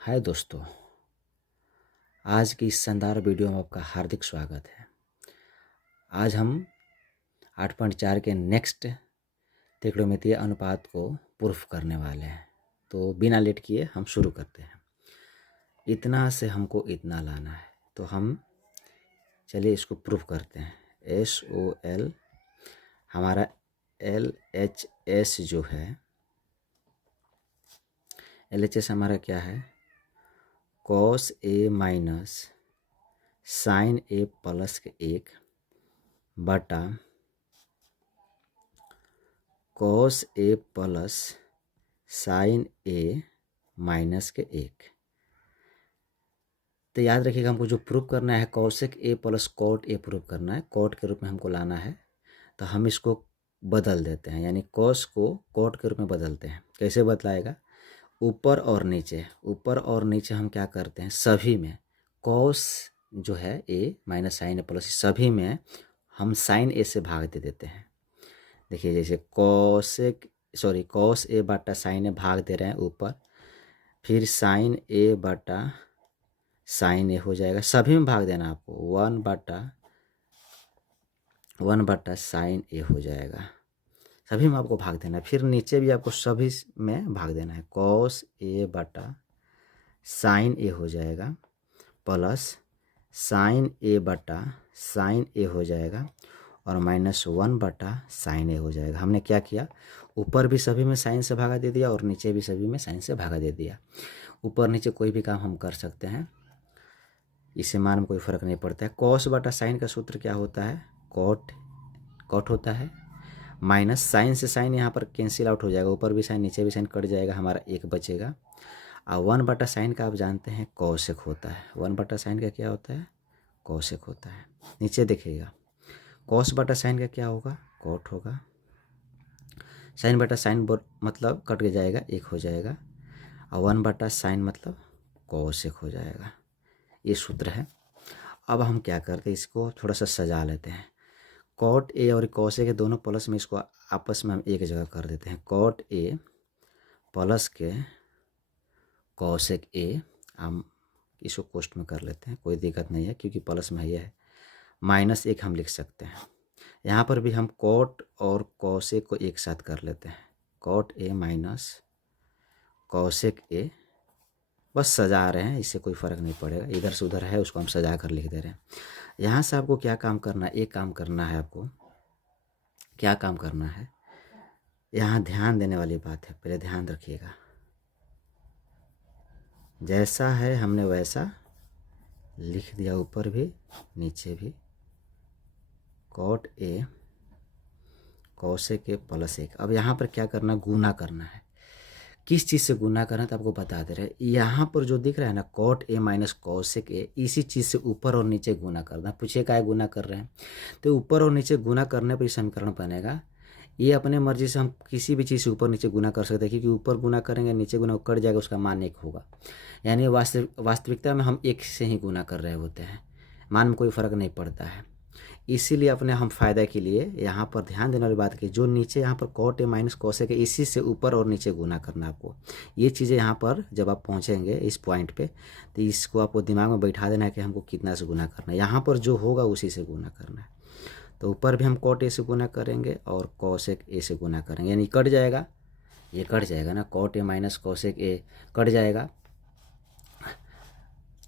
हाय दोस्तों, आज की इस शानदार वीडियो में आपका हार्दिक स्वागत है। आज हम 8.4 के नेक्स्ट त्रिकोणमितीय अनुपात को प्रूफ करने वाले हैं। तो बिना लेट किए हम शुरू करते हैं। इतना से हमको इतना लाना है, तो हम चलिए इसको प्रूफ करते हैं। SOL हमारा LHS जो है, LHS हमारा क्या है? cos A minus sine A plus के 1 बटा cos A plus sine A minus के 1। तो याद रखिएगा, हमको जो प्रूफ करना है cosec A plus cot A proof करना है। cot के रूप में हमको लाना है, तो हम इसको बदल देते हैं, यानी cos को cot के रूप में बदलते हैं। कैसे बदलाएगा? ऊपर और नीचे हम क्या करते हैं, सभी में cos जो है A minus sine A plus, सभी में हम साइन A से भाग दे देते हैं। देखिए, जैसे cos A बटा साइन A भाग दे रहे हैं ऊपर, फिर साइन A बटा साइन A हो जाएगा। सभी में भाग देना आपको, 1 बटा साइन A हो जाएगा। सभी में आपको भाग देना है। फिर नीचे भी आपको सभी में भाग देना है, cos A बटा साइन A हो जाएगा प्लस साइन A बटा साइन A हो जाएगा और माइनस 1 बटा साइन A हो जाएगा। हमने क्या किया, ऊपर भी सभी में साइन से भागा दे दिया और नीचे भी सभी में साइन से भागा दे दिया। ऊपर नीचे कोई भी काम हम कर सकते हैं, इससे मान में कोई फ़र्क नहीं पड़ता है। cos बटा साइन का सूत्र क्या होता है? कॉट होता है, माइनस साइन से साइन यहाँ पर कैंसिल आउट हो जाएगा, ऊपर भी साइन नीचे भी साइन कट जाएगा, हमारा 1 बचेगा। और 1 बटा साइन का आप जानते हैं कॉसेक होता है। 1 बटा साइन का क्या होता है? कॉसेक होता है। नीचे देखिएगा, cos बटा साइन का क्या होगा? कॉट होगा। साइन बटा साइन मतलब कट के जाएगा, 1 हो जाएगा। और 1 बटा साइन मतलब कॉसेक हो जाएगा। ये सूत्र है। अब हम क्या करते हैं, इसको थोड़ा सा सजा लेते हैं। cot A और cos A के दोनों प्लस में इसको आपस में हम एक जगह कर देते हैं। cot A प्लस के cosec A, हम इसको कोष्ट में कर लेते हैं, कोई दिक्कत नहीं है क्योंकि प्लस में ये है। माइनस 1 हम लिख सकते हैं। यहाँ पर भी हम cot और cos A को एक साथ कर लेते हैं, cot A minus cosec A। बस सजा रहे हैं, इससे कोई फ़र्क नहीं पड़ेगा, इधर से उधर है उसको हम सजा कर लिख दे रहे हैं। यहाँ से आपको क्या काम करना है? एक काम करना है आपको। क्या काम करना है? यहाँ ध्यान देने वाली बात है, पहले ध्यान रखिएगा। जैसा है हमने वैसा लिख दिया, ऊपर भी नीचे भी। cot A cosec A plus 1। अब यहाँ पर क्या करना? गुना करना है। किस चीज़ से गुना करना है तो आपको बता दे रहे हैं। यहाँ पर जो दिख रहा है ना, cot A minus cosec A, इसी चीज़ से ऊपर और नीचे गुना करना। पूछिए क्या गुना कर रहे हैं, तो ऊपर और नीचे गुना करने पर समीकरण बनेगा। ये अपने मर्जी से हम किसी भी चीज़ से ऊपर नीचे गुना कर सकते हैं, क्योंकि ऊपर गुना करेंगे नीचे गुना कट जाएगा, उसका मान 1 होगा। यानी वास्तविकता में हम 1 से ही गुना कर रहे होते हैं, मान में कोई फ़र्क नहीं पड़ता है। इसीलिए अपने हम फ़ायदा के लिए यहाँ पर ध्यान देने वाली बात की, जो नीचे यहाँ पर cot A minus cosec A, इसी से ऊपर और नीचे गुना करना आपको। ये चीज़ें यहाँ पर जब आप पहुँचेंगे इस पॉइंट पे, तो इसको आपको दिमाग में बैठा देना है कि हमको कितना से गुना करना है। यहाँ पर जो होगा उसी से गुना करना है। तो ऊपर भी हम cot A से गुना करेंगे और cosec A से गुना करेंगे, यानी कट जाएगा, ये कट जाएगा ना, cot A minus cosec A cut जाएगा,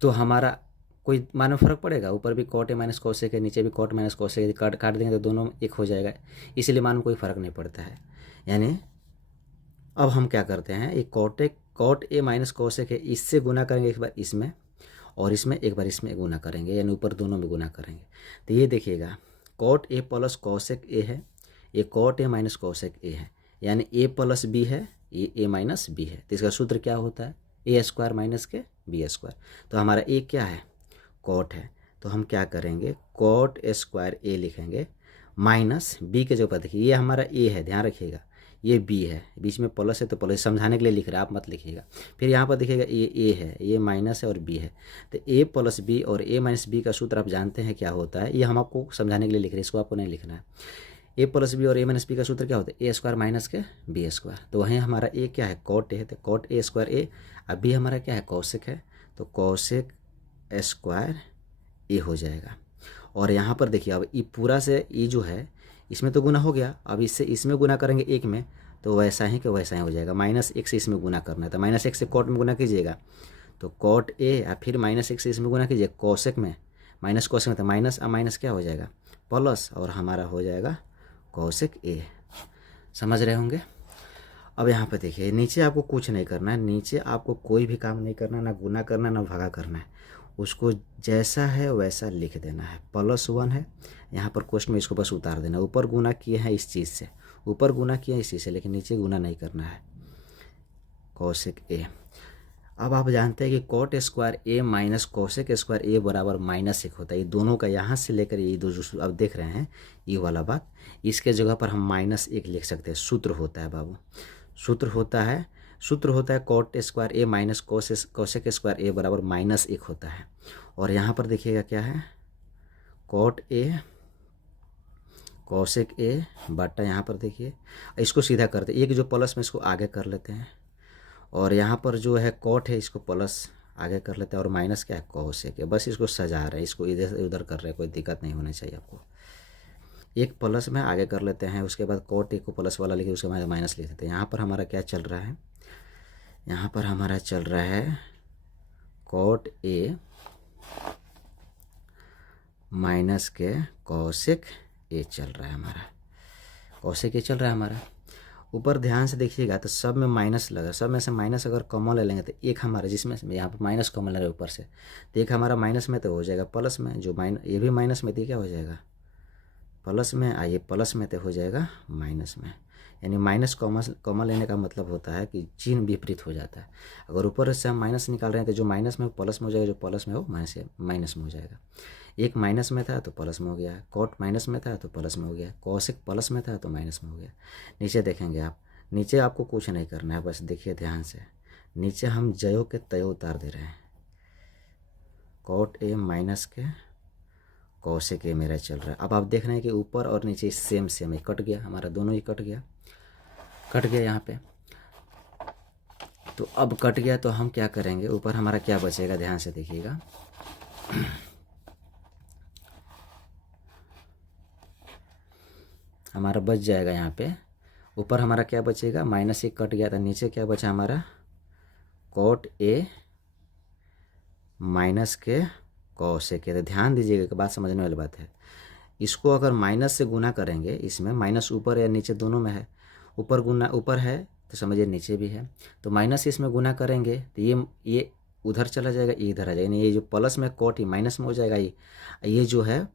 तो हमारा कोई मान में फ़र्क पड़ेगा? ऊपर भी cot A minus cosec A, नीचे भी cot माइनस cosec A, काट देंगे तो दोनों 1 हो जाएगा, इसीलिए मान में कोई फ़र्क नहीं पड़ता है। यानी अब हम क्या करते हैं, एक cot A minus cosec A, इससे गुना करेंगे एक बार इसमें, और इसमें एक बार इसमें गुना करेंगे, यानी ऊपर दोनों में गुना करेंगे। तो ये देखिएगा, cot A plus cosec A है, ये cot A minus cosec A है, यानी A प्लस B है, ये A माइनस B है। तो इसका सूत्र क्या होता है? A स्क्वायर माइनस के B स्क्वायर। तो हमारा A क्या है? cot है। तो हम क्या करेंगे, cot स्क्वायर A लिखेंगे माइनस B के जो पर देखिए, ये हमारा A है, ध्यान रखिएगा, ये B है, बीच में प्लस है तो प्लस समझाने के लिए लिख रहा है, आप मत लिखिएगा। फिर यहाँ पर देखिएगा ये A है, ये माइनस है और B है, तो A प्लस B और A माइनस B का सूत्र आप जानते हैं क्या होता है, ये हम आपको समझाने के लिए लिख रहे हैं, इसको आपको नहीं लिखना है। A प्लस बी और A माइनस बी का सूत्र क्या होता है? A स्क्वायर माइनस के B स्क्वायर। तो वहीं हमारा A क्या है? cot A है, तो cot A स्क्वायर A अब बी हमारा क्या है, कौशिक है, तो कौशिक स्क्वायर ए हो जाएगा। और यहाँ पर देखिए अब ये पूरा से ये जो है इसमें तो गुना हो गया, अब इससे इसमें गुना करेंगे एक में तो वैसा ही कि वैसा ही हो जाएगा। -1 से इसमें गुना करना है तो -1 से कॉट में गुना कीजिएगा तो कॉट ए, और फिर -1 से इसमें गुना कीजिए कौशिक में, माइनस कौशिक में, तो माइनस और माइनस क्या हो जाएगा, प्लस, और हमारा हो जाएगा कौशिक ए। समझ रहे होंगे। अब यहाँ पे देखिए नीचे आपको कुछ नहीं करना है, नीचे आपको कोई भी काम नहीं करना, ना गुना करना ना भागा करना है, उसको जैसा है वैसा लिख देना है। +1 है यहाँ पर क्वेश्चन में, इसको बस उतार देना। ऊपर गुना किए हैं इस चीज़ से, ऊपर गुना किया इसी से, लेकिन नीचे गुना नहीं करना है, कौशिक ए। अब आप जानते हैं कि कॉट स्क्वायर ए माइनस कौशिक स्क्वायर ए बराबर -1 होता है। ये दोनों का यहाँ से लेकर ये दो जो अब देख रहे हैं ये वाला बात, इसके जगह पर हम -1 लिख सकते हैं। सूत्र होता है बाबू, सूत्र होता है कॉट स्क्वायर ए माइनस कौशिक स्क्वायर ए बराबर -1 होता है। और यहाँ पर देखिएगा क्या है, कॉट ए कौशिक ए बटा, यहाँ पर देखिए इसको सीधा करते, एक जो प्लस में इसको आगे कर लेते हैं, और यहाँ पर जो है कॉट है इसको प्लस आगे कर लेते हैं, और माइनस क्या है, कौशिक है। बस इसको सजा रहे हैं, इसको इधर उधर कर रहे हैं, कोई दिक्कत नहीं होनी चाहिए आपको। एक प्लस में आगे कर लेते हैं, उसके बाद कॉट ए को प्लस वाला लिखे, उसके बाद माइनस लिख देते हैं। यहाँ पर हमारा क्या चल रहा है, यहाँ पर हमारा चल रहा है कॉट ए माइनस के कौशिक ए चल रहा है हमारा, कौशिक ए चल रहा है हमारा। ऊपर ध्यान से देखिएगा तो सब में माइनस लगा, सब में से माइनस अगर कॉमन ले लेंगे तो एक हमारा, जिसमें यहाँ पर माइनस कॉमन ले रहा है ऊपर से, तो एक हमारा माइनस में तो हो जाएगा प्लस में, जो ये भी माइनस में, तो क्या हो जाएगा प्लस में, आइए प्लस में तो हो जाएगा माइनस में। यानी माइनस कॉमन लेने का मतलब होता है कि चिन्ह विपरीत हो जाता है। अगर ऊपर से हम माइनस निकाल रहे हैं तो जो माइनस में प्लस में हो जाएगा, जो प्लस में हो माइनस में हो जाएगा। एक माइनस में था तो प्लस में हो गया, कॉट माइनस में था तो प्लस में हो गया, कौशिक प्लस में था तो माइनस में हो गया। नीचे देखेंगे आप, नीचे आपको कुछ नहीं करना है, बस देखिए ध्यान से, नीचे हम जयो के तयो उतार दे रहे हैं। कॉट ए माइनस के कौशिक ए मेरा चल रहा है। अब आप देख रहे हैं कि ऊपर और नीचे सेम ही कट गया हमारा, दोनों ही कट गया यहाँ पे। तो अब कट गया तो हम क्या करेंगे, ऊपर हमारा क्या बचेगा, ध्यान से देखिएगा। हमारा बच जाएगा यहाँ पे, ऊपर हमारा क्या बचेगा, -1 कट गया था, नीचे क्या बचा हमारा, कॉट ए माइनस के कौशिक ए। तो ध्यान दीजिएगा कि बात समझने वाली बात है। इसको अगर माइनस से गुना करेंगे, इसमें माइनस ऊपर या नीचे दोनों में है, ऊपर गुना ऊपर है तो समझिए नीचे भी है, तो माइनस इसमें गुना करेंगे तो ये उधर चला जाएगा, ये इधर आ जाएगा, यानी ये जो प्लस में कॉट ही माइनस में हो जाएगा, ये जो है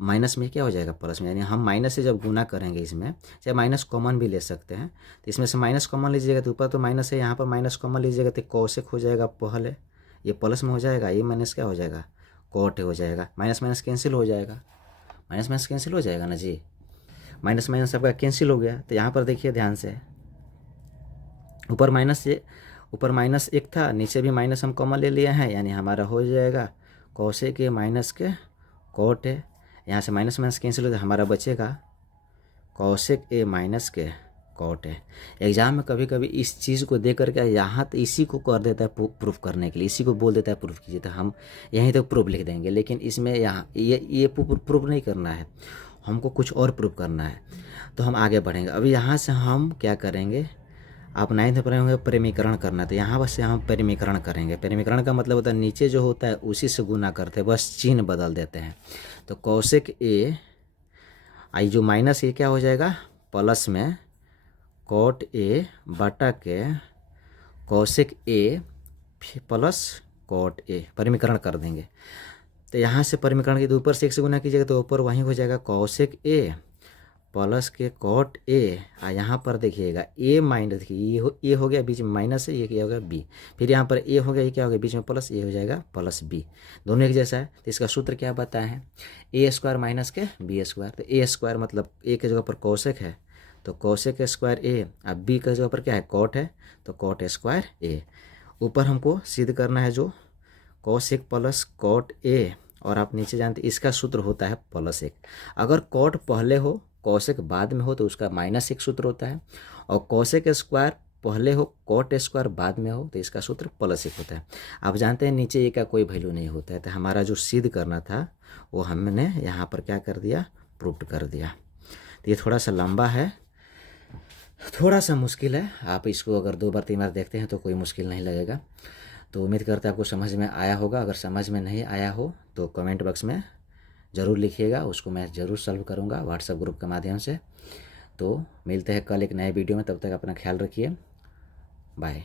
माइनस में क्या हो जाएगा प्लस में। यानी हम माइनस से जब गुना करेंगे, इसमें चाहे माइनस कॉमन भी ले सकते हैं, तो इसमें से माइनस कॉमन लीजिएगा तो ऊपर तो माइनस है, यहाँ पर माइनस कॉमन लीजिएगा तो कौशिक हो जाएगा पहले, ये प्लस में हो जाएगा, ये माइनस क्या हो जाएगा, कॉट हो जाएगा। माइनस माइनस कैंसिल हो जाएगा, माइनस माइनस कैंसिल हो जाएगा ना जी, माइनस माइनस सबका कैंसिल हो गया। तो यहाँ पर देखिए ध्यान से, ऊपर -1 था, नीचे भी माइनस हम कॉमन ले लिए हैं, यानी हमारा हो जाएगा कौशिक ए माइनस के कॉट है। यहाँ से माइनस माइनस कैंसिल हो जाए, हमारा बचेगा कौशिक ए माइनस के कॉट है। एग्जाम में कभी कभी इस चीज़ को दे करके यहाँ तो इसी को कर देता है प्रूफ करने के लिए, इसी को बोल देता है प्रूफ कीजिए, तो हम यहीं तक प्रूफ लिख देंगे, लेकिन इसमें यहाँ ये प्रूफ नहीं करना है, हमको कुछ और प्रूफ करना है। तो हम आगे बढ़ेंगे। अभी यहाँ से हम क्या करेंगे, आप 9th में पढ़े होंगे परिमीकरण करना, तो यहाँ बस से हम परिमीकरण करेंगे। परिमीकरण का मतलब होता है नीचे जो होता है उसी से गुना करते हैं, बस चिन्ह बदल देते हैं। तो कौशिक ए, आई जो माइनस ये क्या हो जाएगा प्लस में कॉट ए बटा के कौशिक ए प्लस कॉट ए, परिमीकरण कर देंगे। तो यहाँ से परिमीकरण के ऊपर से 1 से गुना कीजिएगा तो ऊपर वहीं हो जाएगा कौशिक ए प्लस के कॉट ए। यहाँ पर देखिएगा ए माइनस, देखिए ये हो गया बीच में माइनस है, ये क्या हो गया बी, फिर यहाँ पर ए हो गया, ये क्या हो गया बीच में प्लस, ये हो जाएगा प्लस बी, दोनों एक जैसा है। तो इसका सूत्र क्या बताए हैं, ए स्क्वायर माइनस के बी स्क्वायर। तो ए स्क्वायर मतलब ए के जगह पर कौशिक है तो कौशिक स्क्वायर ए, अब बी के जगह पर क्या है कॉट है तो कॉट स्क्वायर ए। ऊपर हमको सिद्ध करना है जो कौशिक प्लस कॉट ए, और आप नीचे जानते इसका सूत्र होता है +1। अगर कॉट पहले हो कौशिक बाद में हो तो उसका -1 सूत्र होता है, और कौशिक स्क्वायर पहले हो कॉट स्क्वायर बाद में हो तो इसका सूत्र +1 होता है। आप जानते हैं नीचे ए का कोई वैल्यू नहीं होता है, तो हमारा जो सिद्ध करना था वो हमने यहाँ पर क्या कर दिया, प्रूव्ड कर दिया। तो ये थोड़ा सा लंबा है, थोड़ा सा मुश्किल है। आप इसको अगर 2 बार 3 बार देखते हैं तो कोई मुश्किल नहीं लगेगा। तो उम्मीद करता है आपको समझ में आया होगा। अगर समझ में नहीं आया हो तो कमेंट बॉक्स में ज़रूर लिखिएगा, उसको मैं ज़रूर सॉल्व करूँगा व्हाट्सएप ग्रुप के माध्यम से। तो मिलते हैं कल एक नए वीडियो में, तब तक अपना ख्याल रखिए, बाय।